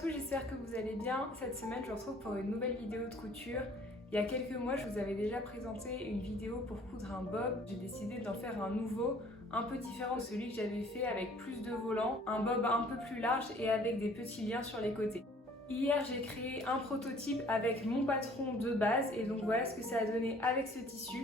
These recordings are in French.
tous, j'espère que vous allez bien. Cette semaine, je vous retrouve pour une nouvelle vidéo de couture. Il y a quelques mois, je vous avais déjà présenté une vidéo pour coudre un bob. J'ai décidé d'en faire un nouveau, un peu différent de celui que j'avais fait avec plus de volants, un bob un peu plus large et avec des petits liens sur les côtés. Hier, j'ai créé un prototype avec mon patron de base et donc voilà ce que ça a donné avec ce tissu.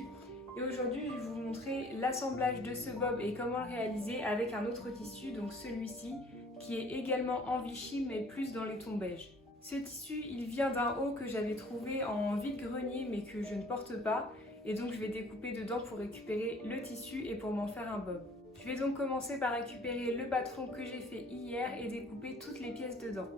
Et aujourd'hui, je vais vous montrer l'assemblage de ce bob et comment le réaliser avec un autre tissu, donc celui-ci, qui est également en Vichy mais plus dans les tons beige. Ce tissu, il vient d'un haut que j'avais trouvé en vide-grenier mais que je ne porte pas et donc je vais découper dedans pour récupérer le tissu et pour m'en faire un bob. Je vais donc commencer par récupérer le patron que j'ai fait hier et découper toutes les pièces dedans.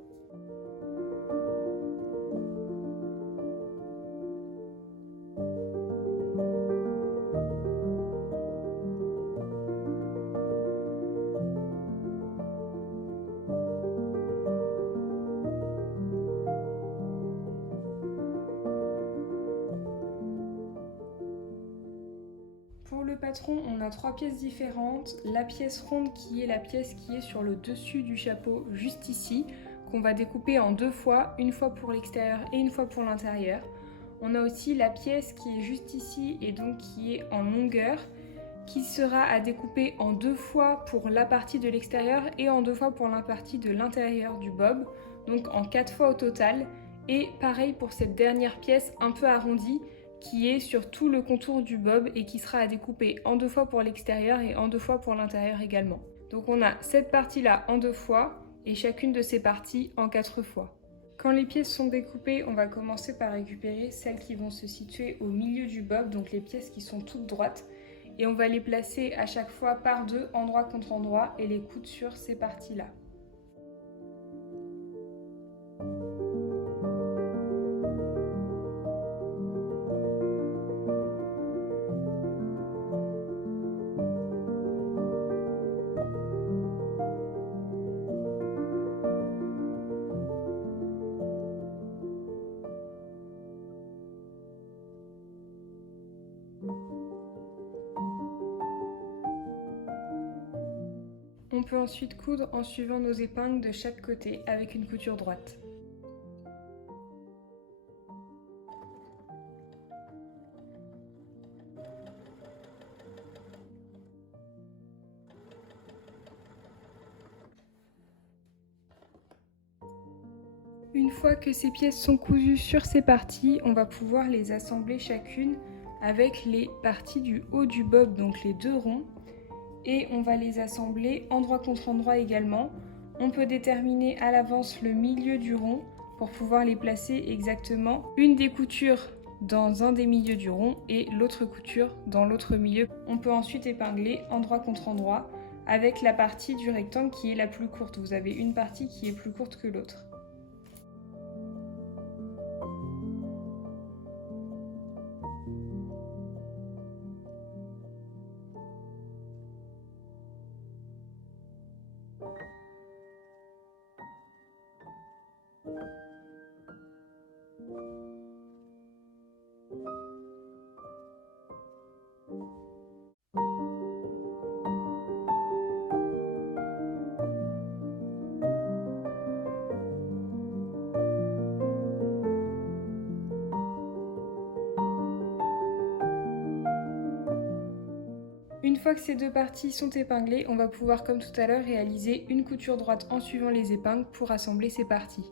Pour le patron, on a 3 pièces différentes. La pièce ronde qui est la pièce qui est sur le dessus du chapeau, juste ici, qu'on va découper en 2 fois, une fois pour l'extérieur et une fois pour l'intérieur. On a aussi la pièce qui est juste ici et donc qui est en longueur, qui sera à découper en 2 fois pour la partie de l'extérieur et en 2 fois pour la partie de l'intérieur du bob, donc en 4 fois au total. Et pareil pour cette dernière pièce un peu arrondie, qui est sur tout le contour du bob et qui sera à découper en 2 fois pour l'extérieur et en 2 fois pour l'intérieur également. Donc on a cette partie-là en 2 fois et chacune de ces parties en 4 fois. Quand les pièces sont découpées, on va commencer par récupérer celles qui vont se situer au milieu du bob, donc les pièces qui sont toutes droites, et on va les placer à chaque fois par deux, endroit contre endroit, et les coudre sur ces parties-là. On peut ensuite coudre en suivant nos épingles de chaque côté avec une couture droite. Une fois que ces pièces sont cousues sur ces parties, on va pouvoir les assembler chacune avec les parties du haut du bob, donc les 2 ronds. Et on va les assembler endroit contre endroit également. On peut déterminer à l'avance le milieu du rond pour pouvoir les placer exactement. Une des coutures dans un des milieux du rond et l'autre couture dans l'autre milieu. On peut ensuite épingler endroit contre endroit avec la partie du rectangle qui est la plus courte. Vous avez une partie qui est plus courte que l'autre. Une fois que ces deux parties sont épinglées, on va pouvoir comme tout à l'heure réaliser une couture droite en suivant les épingles pour assembler ces parties.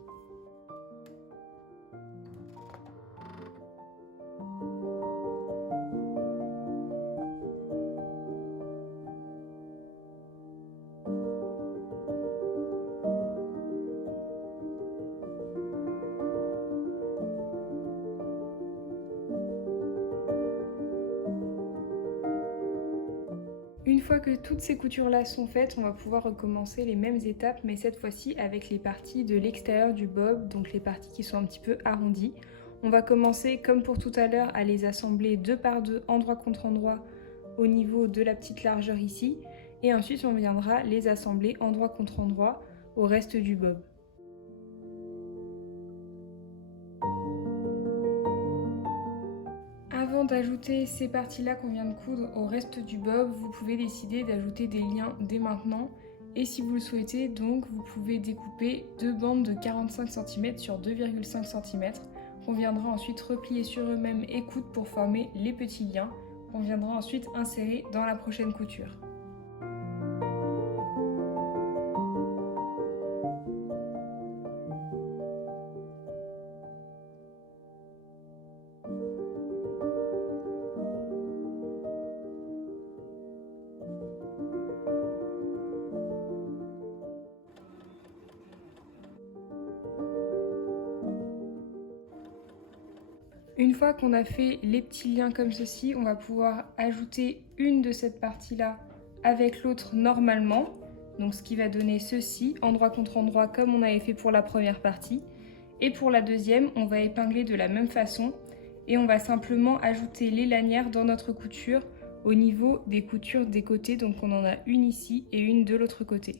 Une fois que toutes ces coutures-là sont faites, on va pouvoir recommencer les mêmes étapes, mais cette fois-ci avec les parties de l'extérieur du bob, donc les parties qui sont un petit peu arrondies. On va commencer, comme pour tout à l'heure, à les assembler 2 par 2, endroit contre endroit, au niveau de la petite largeur ici. Et ensuite, on viendra les assembler endroit contre endroit au reste du bob. Avant d'ajouter ces parties-là qu'on vient de coudre au reste du bob, vous pouvez décider d'ajouter des liens dès maintenant Et si vous le souhaitez, donc, vous pouvez découper 2 bandes de 45 cm sur 2,5 cm qu'on viendra ensuite replier sur eux-mêmes et coudre pour former les petits liens qu'on viendra ensuite insérer dans la prochaine couture. Une fois qu'on a fait les petits liens comme ceci, on va pouvoir ajouter une de cette partie-là avec l'autre normalement. Donc ce qui va donner ceci, endroit contre endroit comme on avait fait pour la première partie. Et pour la deuxième, on va épingler de la même façon et on va simplement ajouter les lanières dans notre couture au niveau des coutures des côtés. Donc on en a une ici et une de l'autre côté.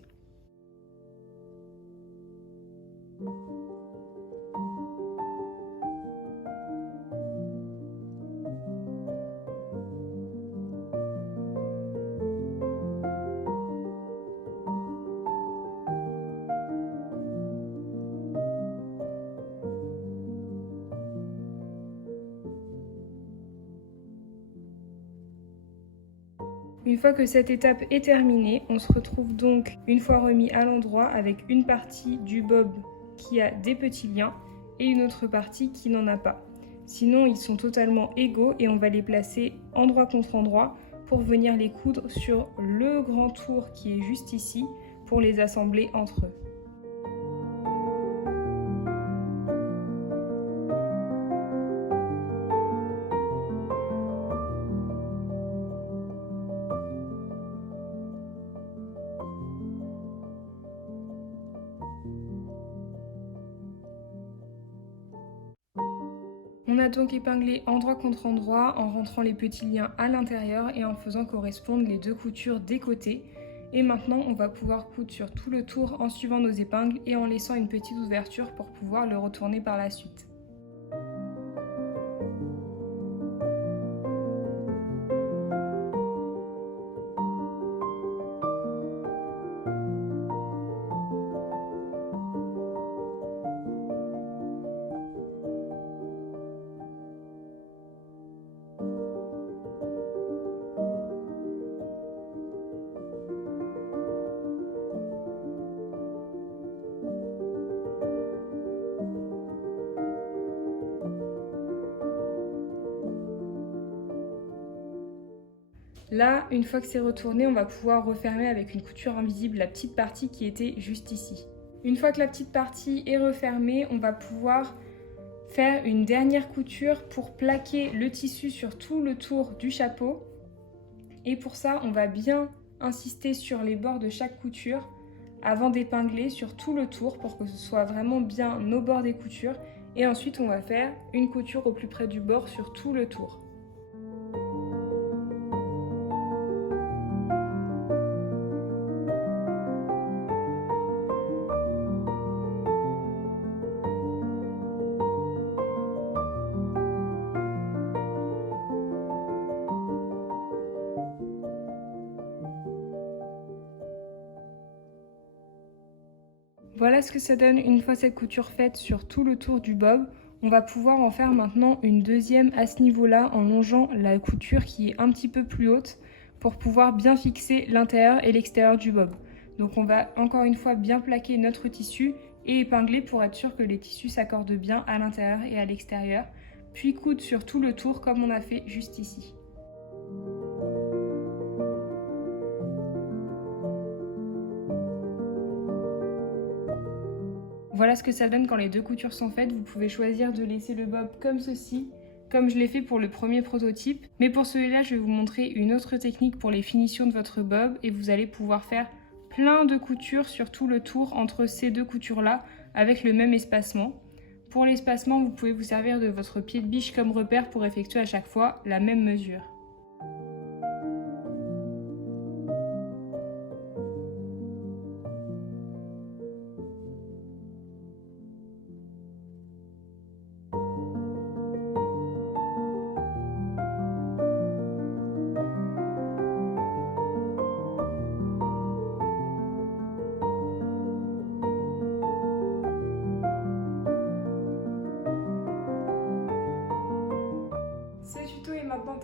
Une fois que cette étape est terminée, on se retrouve donc une fois remis à l'endroit avec une partie du bob qui a des petits liens et une autre partie qui n'en a pas. Sinon, ils sont totalement égaux et on va les placer endroit contre endroit pour venir les coudre sur le grand tour qui est juste ici pour les assembler entre eux. On a donc épinglé endroit contre endroit en rentrant les petits liens à l'intérieur et en faisant correspondre les deux coutures des côtés. Et maintenant, on va pouvoir coudre sur tout le tour en suivant nos épingles et en laissant une petite ouverture pour pouvoir le retourner par la suite. Là, une fois que c'est retourné, on va pouvoir refermer avec une couture invisible la petite partie qui était juste ici. Une fois que la petite partie est refermée, on va pouvoir faire une dernière couture pour plaquer le tissu sur tout le tour du chapeau. Et pour ça, on va bien insister sur les bords de chaque couture avant d'épingler sur tout le tour pour que ce soit vraiment bien au bord des coutures. Et ensuite, on va faire une couture au plus près du bord sur tout le tour. Voilà ce que ça donne une fois cette couture faite sur tout le tour du bob. On va pouvoir en faire maintenant une deuxième à ce niveau-là en longeant la couture qui est un petit peu plus haute pour pouvoir bien fixer l'intérieur et l'extérieur du bob. Donc on va encore une fois bien plaquer notre tissu et épingler pour être sûr que les tissus s'accordent bien à l'intérieur et à l'extérieur, puis coudre sur tout le tour comme on a fait juste ici. Voilà ce que ça donne quand les deux coutures sont faites. Vous pouvez choisir de laisser le bob comme ceci, comme je l'ai fait pour le premier prototype. Mais pour celui-là, je vais vous montrer une autre technique pour les finitions de votre bob et vous allez pouvoir faire plein de coutures sur tout le tour entre ces deux coutures-là avec le même espacement. Pour l'espacement, vous pouvez vous servir de votre pied de biche comme repère pour effectuer à chaque fois la même mesure.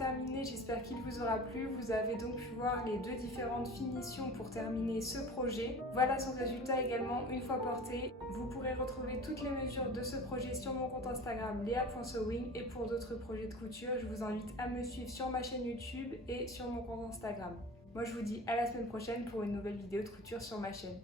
terminé, j'espère qu'il vous aura plu. Vous avez donc pu voir les 2 différentes finitions pour terminer ce projet. Voilà son résultat également une fois porté. Vous pourrez retrouver toutes les mesures de ce projet sur mon compte Instagram lea.sewing et pour d'autres projets de couture, je vous invite à me suivre sur ma chaîne YouTube et sur mon compte Instagram. Moi je vous dis à la semaine prochaine pour une nouvelle vidéo de couture sur ma chaîne.